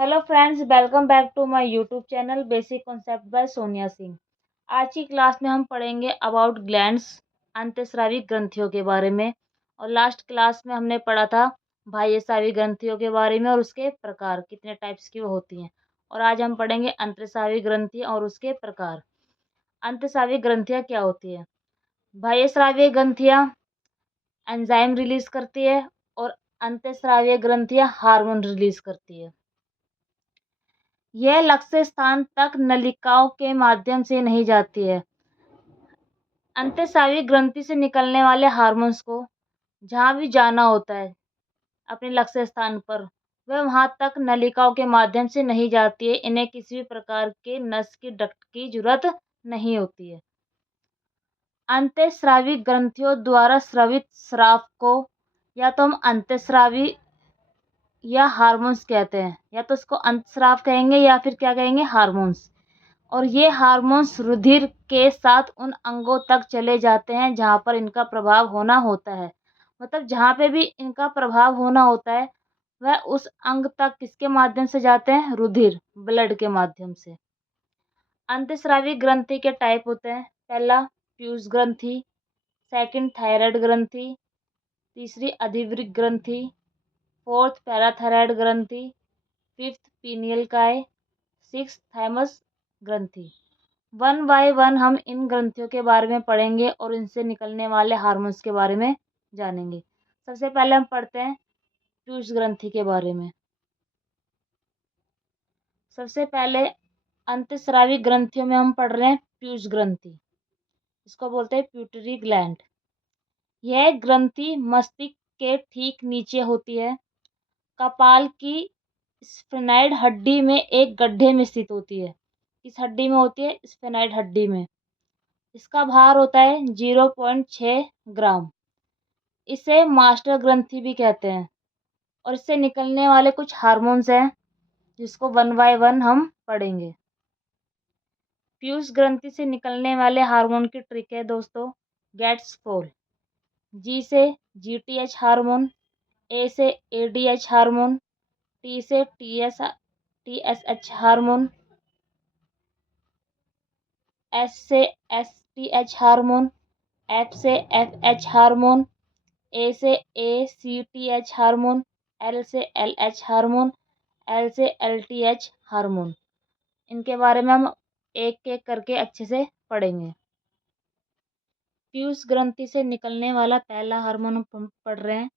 Hello friends, welcome back to my YouTube channel basic concept by Sonia Singh. आज की class में हम पढ़ेंगे अबाउट ग्लैंड्स, अंतःस्रावी ग्रंथियों के बारे में। और लास्ट क्लास में हमने पढ़ा था बाह्यस्रावी ग्रंथियों के बारे में और उसके प्रकार, कितने टाइप्स की वो होती हैं। और आज हम पढ़ेंगे अंतःस्रावी ग्रंथि और उसके प्रकार। अंतःस्रावी ग्रंथियाँ क्या होती है? बाह्यस्रावी ग्रंथियाँ एंजाइम रिलीज करती है और अंतःस्रावी ग्रंथियाँ हार्मोन रिलीज करती है। यह लक्ष्य स्थान तक नलिकाओं के माध्यम से नहीं जाती है। अंतःस्रावी ग्रंथि से निकलने वाले हार्मोन्स को जहाँ भी जाना होता है अपने लक्ष्य स्थान पर, वह वहाँ तक नलिकाओं के माध्यम से नहीं जाती है। इन्हें किसी भी प्रकार के नस की डक्ट की जरूरत नहीं होती है। अंतःस्रावी ग्रंथियों द्वारा स्रावित स्राव को या तो हम अंतःस्रावी या हार्मोन्स कहते हैं, या तो उसको अंतःस्राव कहेंगे या फिर क्या कहेंगे, हार्मोन्स। और ये हार्मोन्स रुधिर के साथ उन अंगों तक चले जाते हैं जहाँ पर इनका प्रभाव होना होता है। मतलब जहाँ पे भी इनका प्रभाव होना होता है वह उस अंग तक किसके माध्यम से जाते हैं? रुधिर, ब्लड के माध्यम से। अंतःस्रावी ग्रंथि के टाइप होते हैं। पहला प्यूस ग्रंथि, सेकंड थायराइड ग्रंथि, तीसरी अधिवृक्क ग्रंथि, फोर्थ पैराथायराइड ग्रंथि, फिफ्थ पीनियल काय, सिक्स थाइमस ग्रंथि। वन बाय वन हम इन ग्रंथियों के बारे में पढ़ेंगे और इनसे निकलने वाले हार्मोन्स के बारे में जानेंगे। सबसे पहले हम पढ़ते हैं प्यूस ग्रंथि के बारे में। सबसे पहले अंतःस्रावी ग्रंथियों में हम पढ़ रहे हैं प्यूस ग्रंथि। इसको बोलते हैं प्यूटरी ग्लैंड। यह ग्रंथि मस्तिष्क के ठीक नीचे होती है। कपाल की स्फेनाइड हड्डी में एक गड्ढे में स्थित होती है। इस हड्डी में होती है, स्फेनाइड हड्डी में। इसका भार होता है 0.6 ग्राम। इसे मास्टर ग्रंथि भी कहते हैं। और इससे निकलने वाले कुछ हार्मोन्स हैं जिसको वन बाय वन हम पढ़ेंगे। प्यूस ग्रंथि से निकलने वाले हार्मोन की ट्रिक है दोस्तों, गेट्स फोल। जी से जीटीएच हार्मोन, ए से एडीएच हार्मोन, टी से टीएसएच हार्मोन, एस से एसटीएच हार्मोन, एफ से एफएच हार्मोन, ए से एसीटीएच हार्मोन, एल से एलएच हार्मोन, एल से एलटीएच हार्मोन। इनके बारे में हम एक एक करके अच्छे से पढ़ेंगे। प्यूस ग्रंथि से निकलने वाला पहला हार्मोन हम पढ़ रहे हैं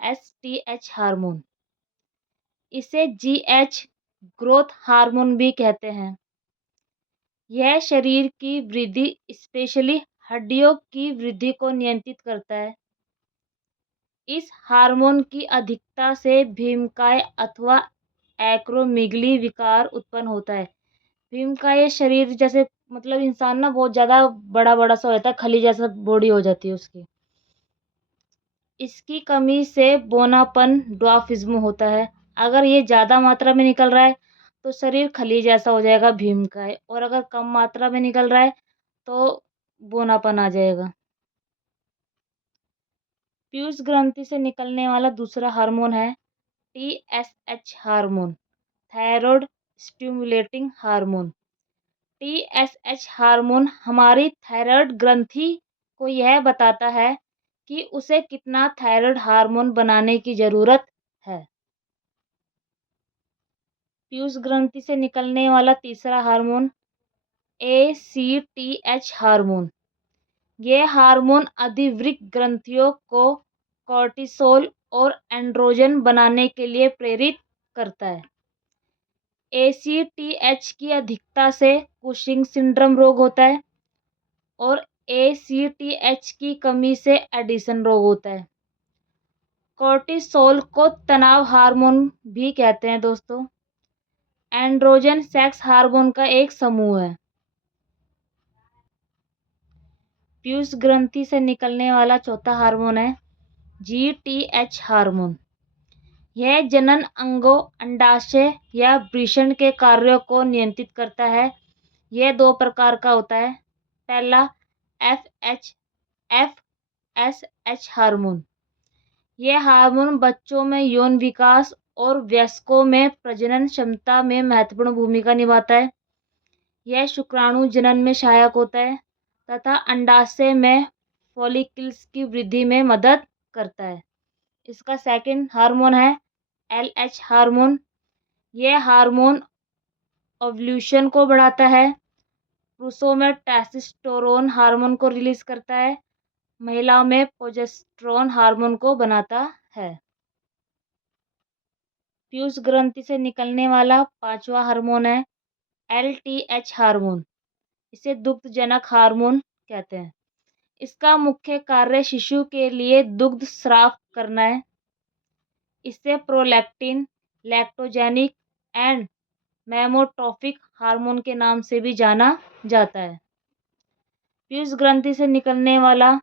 एसटीएच हार्मोन। इसे जीएच ग्रोथ हार्मोन भी कहते हैं। यह शरीर की वृद्धि, स्पेशली हड्डियों की वृद्धि को नियंत्रित करता है। इस हार्मोन की अधिकता से भीमकाय अथवा एक्रोमीगली विकार उत्पन्न होता है। भीमकाय शरीर जैसे, मतलब इंसान ना बहुत ज़्यादा बड़ा बड़ा सा हो जाता है, खली जैसा बॉडी हो जाती है उसकी। इसकी कमी से बोनापन, ड्वार्फिज्म होता है। अगर ये ज़्यादा मात्रा में निकल रहा है तो शरीर खली जैसा हो जाएगा, भीमकाय। और अगर कम मात्रा में निकल रहा है तो बोनापन आ जाएगा। प्यूस ग्रंथि से निकलने वाला दूसरा हार्मोन है TSH hormone, thyroid stimulating hormone. TSH hormone हमारी थायराइड ग्रंथि को यह बताता है कि उसे कितना थायराइड हार्मोन बनाने की जरूरत है। प्यूस ग्रंथि से निकलने वाला तीसरा हार्मोन एसीटीएच हार्मोन। यह हार्मोन अधिवृक्क ग्रंथियों को कॉर्टिसोल और एंड्रोजन बनाने के लिए प्रेरित करता है। एसीटीएच की अधिकता से कुशिंग सिंड्रोम रोग होता है और एसीटीएच की कमी से एडिसन रोग होता है। कॉर्टिसोल को तनाव हार्मोन भी कहते हैं दोस्तों। एंड्रोजन सेक्स हार्मोन का एक समूह है। प्यूस ग्रंथि से निकलने वाला चौथा हार्मोन है जीटीएच हार्मोन। यह जनन अंगों, अंडाशय या वृषण के कार्यों को नियंत्रित करता है। यह दो प्रकार का होता है। पहला एफएसएच हार्मोन। यह हार्मोन बच्चों में यौन विकास और वयस्कों में प्रजनन क्षमता में महत्वपूर्ण भूमिका निभाता है। यह शुक्राणु जनन में सहायक होता है तथा अंडाशय में फॉलिकल्स की वृद्धि में मदद करता है। इसका सेकंड हार्मोन है LH हार्मोन। यह हार्मोन ओव्यूलेशन को बढ़ाता है। पुरुषों में टेस्टोस्टेरोन हार्मोन को रिलीज करता है। महिलाओं में प्रोजेस्टेरोन हार्मोन को बनाता है। पीयूष ग्रंथि से निकलने वाला पांचवा हार्मोन है LTH हार्मोन। इसे दुग्धजनक हार्मोन कहते हैं। इसका मुख्य कार्य शिशु के लिए दुग्ध स्राव करना है। इसे प्रोलैक्टिन, लैक्टोजेनिक एंड मेमोट्रोपिक हार्मोन के नाम से भी जाना जाता है। पीयूष ग्रंथि से निकलने वाला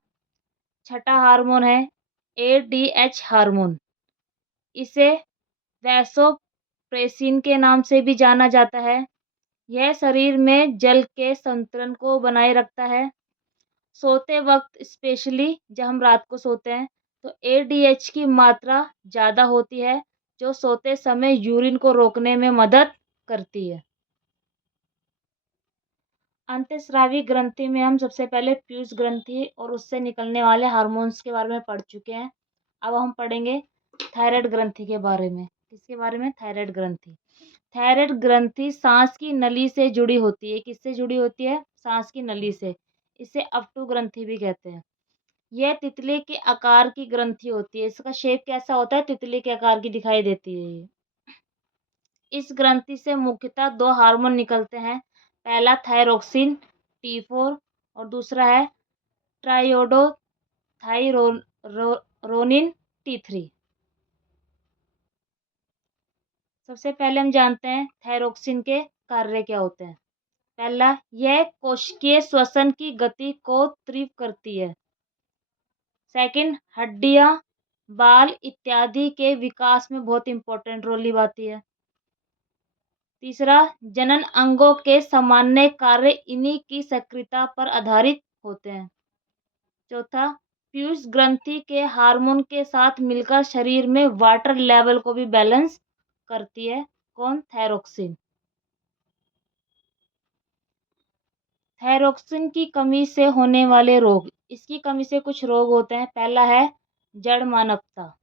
छठा हार्मोन है ADH हार्मोन। इसे वैसोप्रेसिन के नाम से भी जाना जाता है। यह शरीर में जल के संतुलन को बनाए रखता है। सोते वक्त स्पेशली जब हम रात को सोते हैं तो ADH की मात्रा ज़्यादा होती है, जो सोते समय यूरिन को रोकने में मदद करती है। अंतःस्रावी ग्रंथि में हम सबसे पहले पीयूष ग्रंथि और उससे निकलने वाले हार्मोन्स के बारे में पढ़ चुके हैं। अब हम पढ़ेंगे थायराइड ग्रंथि के बारे में। किसके बारे में? थायराइड ग्रंथि। थायराइड ग्रंथि सांस की नली से जुड़ी होती है। किससे जुड़ी होती है? सांस की नली से। इसे अवटु ग्रंथि भी कहते हैं। यह तितली के आकार की ग्रंथि होती है। इसका शेप कैसा होता है? तितली के आकार की दिखाई देती है ये। इस ग्रंथि से मुख्यतः दो हार्मोन निकलते हैं। पहला थायरोक्सिन T4 और दूसरा है ट्राइयोडोथाइरोनिन T3। सबसे पहले हम जानते हैं थायरोक्सिन के कार्य क्या होते हैं। पहला, यह कोशिकीय श्वसन की गति को तीव्र करती है। सेकंड, हड्डियां, बाल इत्यादि के विकास में बहुत इंपॉर्टेंट रोल निभाती है। तीसरा, जनन अंगों के सामान्य कार्य इन्हीं की सक्रियता पर आधारित होते हैं। चौथा, पीयूष ग्रंथि के हार्मोन के साथ मिलकर शरीर में वाटर लेवल को भी बैलेंस करती है। कौन? थायरोक्सिन। थायरोक्सिन की कमी से होने वाले रोग। इसकी कमी से कुछ रोग होते हैं। पहला है जड़मानवता।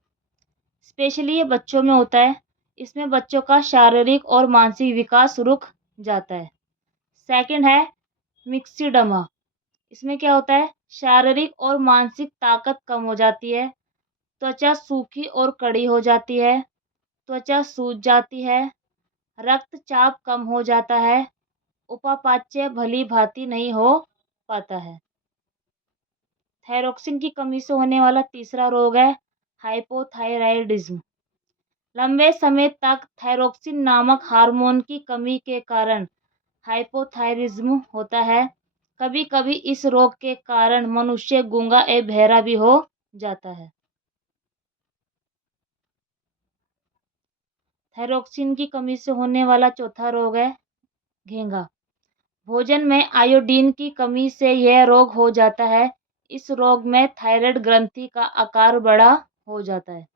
स्पेशली ये बच्चों में होता है। इसमें बच्चों का शारीरिक और मानसिक विकास रुक जाता है। सेकंड है मिक्सिडमा। इसमें क्या होता है? शारीरिक और मानसिक ताकत कम हो जाती है। त्वचा सूखी और कड़ी हो जाती है। त्वचा सूज जाती है। रक्तचाप कम हो जाता है। उपापाच्य भली भांति नहीं हो पाता है। थायरोक्सिन की कमी से होने वाला तीसरा रोग है हाइपोथायरायडिज्म। लंबे समय तक थायरोक्सिन नामक हार्मोन की कमी के कारण हाइपोथायरिज्म होता है। कभी कभी इस रोग के कारण मनुष्य गूंगा एवं बहरा भी हो जाता है। थायरोक्सिन की कमी से होने वाला चौथा रोग है घेंघा। भोजन में आयोडीन की कमी से यह रोग हो जाता है। इस रोग में थायराइड ग्रंथि का आकार बड़ा हो जाता है।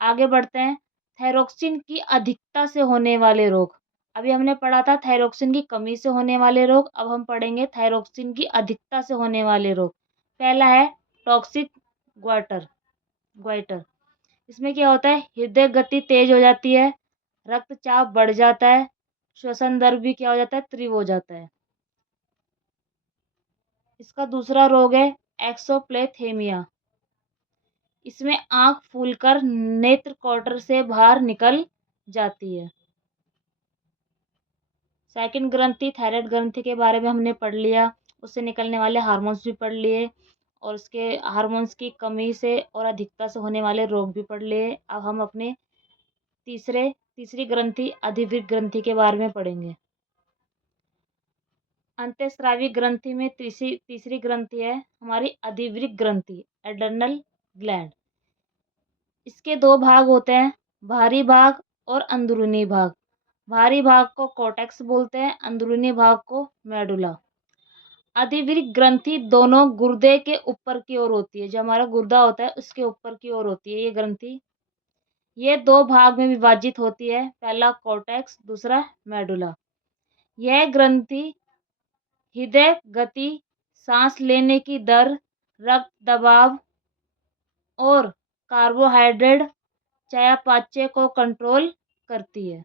आगे बढ़ते हैं। थायरोक्सिन की अधिकता से होने वाले रोग। अभी हमने पढ़ा था थायरोक्सिन की कमी से होने वाले रोग। अब हम पढ़ेंगे थायरोक्सिन की अधिकता से होने वाले रोग। पहला है टॉक्सिक ग्वाइटर। इसमें क्या होता है? हृदय गति तेज हो जाती है। रक्तचाप बढ़ जाता है। श्वसन दर भी क्या हो जाता है? तीव्र हो जाता है। इसका दूसरा रोग है एक्सोप्लेथेमिया। इसमें आंख फूलकर नेत्र क्वार्टर से बाहर निकल जाती है। सेकंड ग्रंथि थायराइड ग्रंथि के बारे में हमने पढ़ लिया। उससे निकलने वाले हार्मोन्स भी पढ़ लिए और उसके हार्मोन्स की कमी से और अधिकता से होने वाले रोग भी पढ़ लिए। अब हम अपने तीसरी ग्रंथि अधिवृक्क ग्रंथि के बारे में पढ़ेंगे। अंतःस्रावी ग्रंथि में तीसरी ग्रंथि है हमारी अधिवृक्क ग्रंथि, एड्रेनल ग्लैंड। इसके दो भाग होते हैं, बाहरी भाग और अंदरूनी भाग। बाहरी भाग को कोर्टेक्स बोलते हैं, अंदरूनी भाग को मेडुला। अधिवृक्क ग्रंथि दोनों गुर्दे के ऊपर की ओर होती है। जो हमारा गुर्दा होता है उसके ऊपर की ओर होती है ये ग्रंथि। ये दो भाग में विभाजित होती है, पहला कॉर्टेक्स, दूसरा मेडुला। यह ग्रंथि हृदय गति, सांस लेने की दर, रक्त दबाव और कार्बोहाइड्रेट चयापचय को कंट्रोल करती है।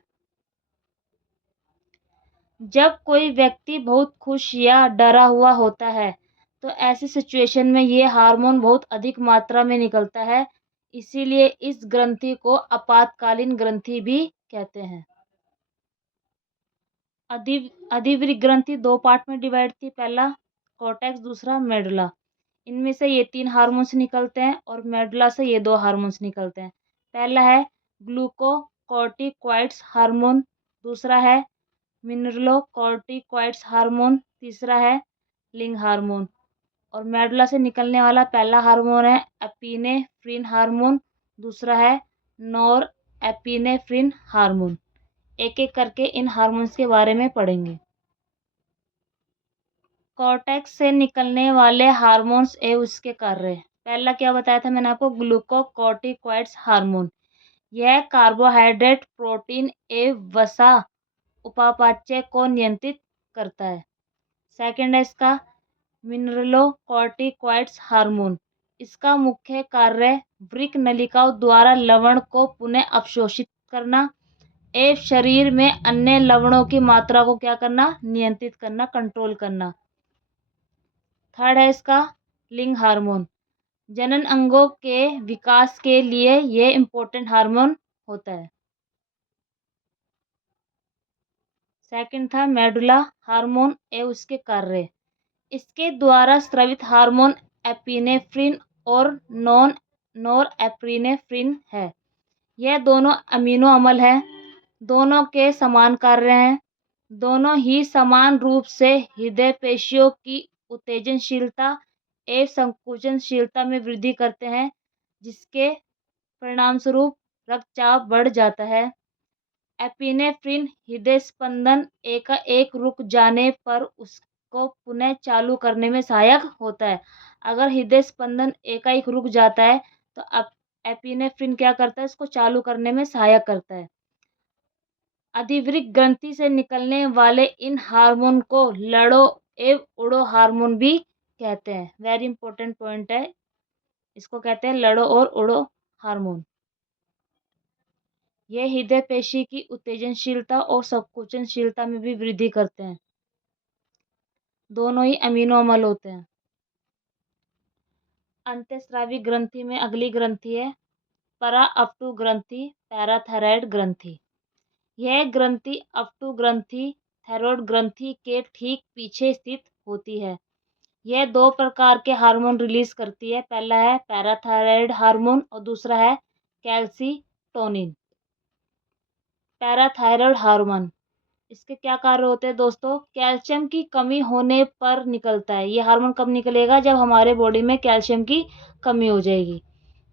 जब कोई व्यक्ति बहुत खुश या डरा हुआ होता है तो ऐसी सिचुएशन में ये हार्मोन बहुत अधिक मात्रा में निकलता है, इसीलिए इस ग्रंथि को आपातकालीन ग्रंथि भी कहते हैं। अधिवृक्क ग्रंथि दो पार्ट में डिवाइड थी, पहला कॉर्टेक्स, दूसरा मेडुला। इनमें से ये 3 हार्मोन्स निकलते हैं और मेडुला से ये 2 हार्मोन्स निकलते हैं। पहला है ग्लूकोकॉर्टिकॉइड्स हार्मोन, दूसरा है मिनरलोकॉर्टिकॉइड्स हार्मोन, तीसरा है लिंग हार्मोन। और मेडुला से निकलने वाला पहला हार्मोन है एपिनेफ्रिन हार्मोन, दूसरा है नॉर एपिनेफ्रिन हार्मोन। एक एक करके इन हार्मोन्स के बारे में पढ़ेंगे। कॉर्टेक्स से निकलने वाले हार्मोन्स एवं उसके कार्य। पहला क्या बताया था मैंने आपको, ग्लूकोकॉर्टिकॉइड्स हार्मोन। यह कार्बोहाइड्रेट, प्रोटीन एवं वसा उपापचय को नियंत्रित करता है। सेकंड है इसका मिनरलोकॉर्टिकॉइड्स हार्मोन। इसका मुख्य कार्य वृक्क नलिकाओं द्वारा लवण को पुनः अवशोषित करना एवं शरीर में अन्य लवणों की मात्रा को क्या करना, नियंत्रित करना, कंट्रोल करना। थर्ड है इसका लिंग हार्मोन। जनन अंगों के विकास के लिए यह इम्पोर्टेंट हार्मोन होता है। सेकंड था मेडुला हार्मोन एवं उसके कार्य। इसके द्वारा स्रावित हार्मोन एपिनेफ्रिन और नॉरएपिनेफ्रिन है। यह दोनों अमीनो अम्ल हैं, दोनों के समान कार्य हैं, दोनों ही समान रूप से हृदय पेशियों की उत्तेजनशीलता एवं संकुचनशीलता में वृद्धि करते हैं, जिसके परिणामस्वरूप रक्तचाप बढ़ जाता है। एपिनेफ्रिन हृदय स्पंदन एकाएक रुक जाने पर उसको पुनः चालू करने में सहायक होता है। अगर हृदय स्पंदन एकाएक रुक जाता है तो एपिनेफ्रिन क्या करता है, इसको चालू करने में सहायक करता है। अधिवृक्क ग्रंथि से निकलने वाले इन हार्मोन को लड़ो एवं उड़ो हार्मोन भी कहते हैं। वेरी इंपॉर्टेंट पॉइंट है, इसको कहते हैं लड़ो और उड़ो हार्मोन। ये हृदय पेशी की उत्तेजनशीलता और संकुचनशीलता में भी वृद्धि करते हैं। दोनों ही अमीनो अम्ल होते हैं। अंतःस्रावी ग्रंथि में अगली ग्रंथि है परा अपटू ग्रंथि, पैराथायरॉयड ग्रंथि। यह ग्रंथि अपटू ग्रंथि थायराइड ग्रंथि के ठीक पीछे स्थित होती है। यह 2 प्रकार के हार्मोन रिलीज करती है, पहला है पैराथायरॉयड हार्मोन और दूसरा है कैल्सीटोनिन। पैराथायरॉयड हार्मोन, इसके क्या कार्य होते हैं दोस्तों, कैल्शियम की कमी होने पर निकलता है। ये हार्मोन कब निकलेगा, जब हमारे बॉडी में कैल्शियम की कमी हो जाएगी।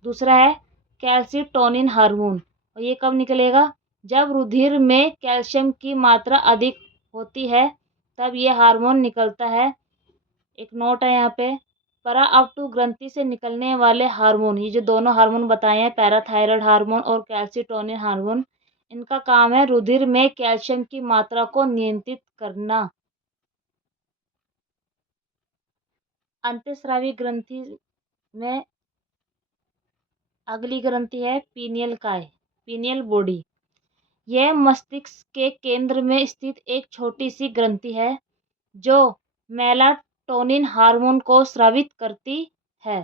दूसरा है कैल्सीटोनिन हार्मोन, और ये कब निकलेगा, जब रुधिर में कैल्शियम की मात्रा अधिक होती है तब ये हार्मोन निकलता है। एक नोट है यहाँ पे, परा अपटू ग्रंथि से निकलने वाले हार्मोन, ये जो दोनों हार्मोन बताए हैं पैराथायरॉयड हार्मोन और कैल्सीटोनिन हार्मोन, इनका काम है रुधिर में कैल्शियम की मात्रा को नियंत्रित करना। अंतःस्रावी ग्रंथि में अगली ग्रंथि है पीनियल काय, पीनियल बॉडी। यह मस्तिष्क के केंद्र में स्थित एक छोटी सी ग्रंथि है जो मेलाटोनिन हार्मोन को स्रावित करती है।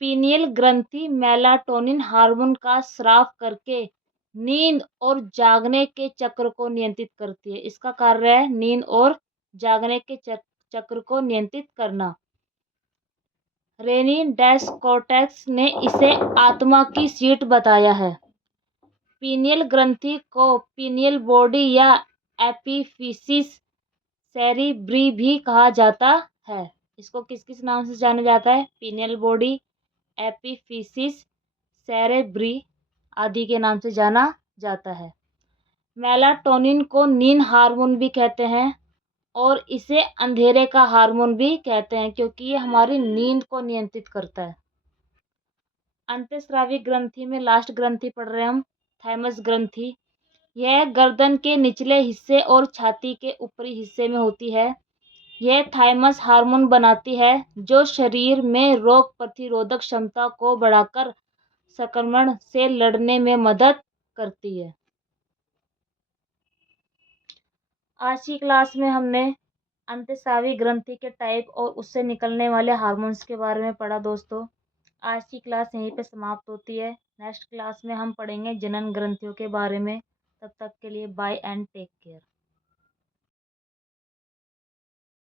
पीनियल ग्रंथि मेलाटोनिन हार्मोन का स्राव करके नींद और जागने के चक्र को नियंत्रित करती है। इसका कार्य है नींद और जागने के चक्र को नियंत्रित करना। रेनी डेस्कार्टेस ने इसे आत्मा की सीट बताया है। पीनियल ग्रंथि को पीनियल बॉडी या एपिफिसिस सेरिब्री भी कहा जाता है। इसको किस किस नाम से जाना जाता है, पीनियल बॉडी, एपिफिसिस सेरेब्री आदि के नाम से जाना जाता है। मेलाटोनिन को नींद हार्मोन भी कहते हैं और इसे अंधेरे का हार्मोन भी कहते हैं, क्योंकि ये हमारी नींद को नियंत्रित करता है। अंतःस्रावी ग्रंथि में लास्ट ग्रंथि पढ़ रहे हैं हम, थाइमस ग्रंथि। यह गर्दन के निचले हिस्से और छाती के ऊपरी हिस्से में होती है। यह थाइमस हार्मोन बनाती है जो शरीर में रोग प्रतिरोधक क्षमता को बढ़ाकर संक्रमण से लड़ने में मदद करती है। आज की क्लास में हमने अंतःस्रावी ग्रंथि के टाइप और उससे निकलने वाले हार्मोन्स के बारे में पढ़ा दोस्तों। आज की क्लास यहीं पे समाप्त होती है। नेक्स्ट क्लास में हम पढ़ेंगे जनन ग्रंथियों के बारे में। तब तक के लिए बाय एंड टेक केयर।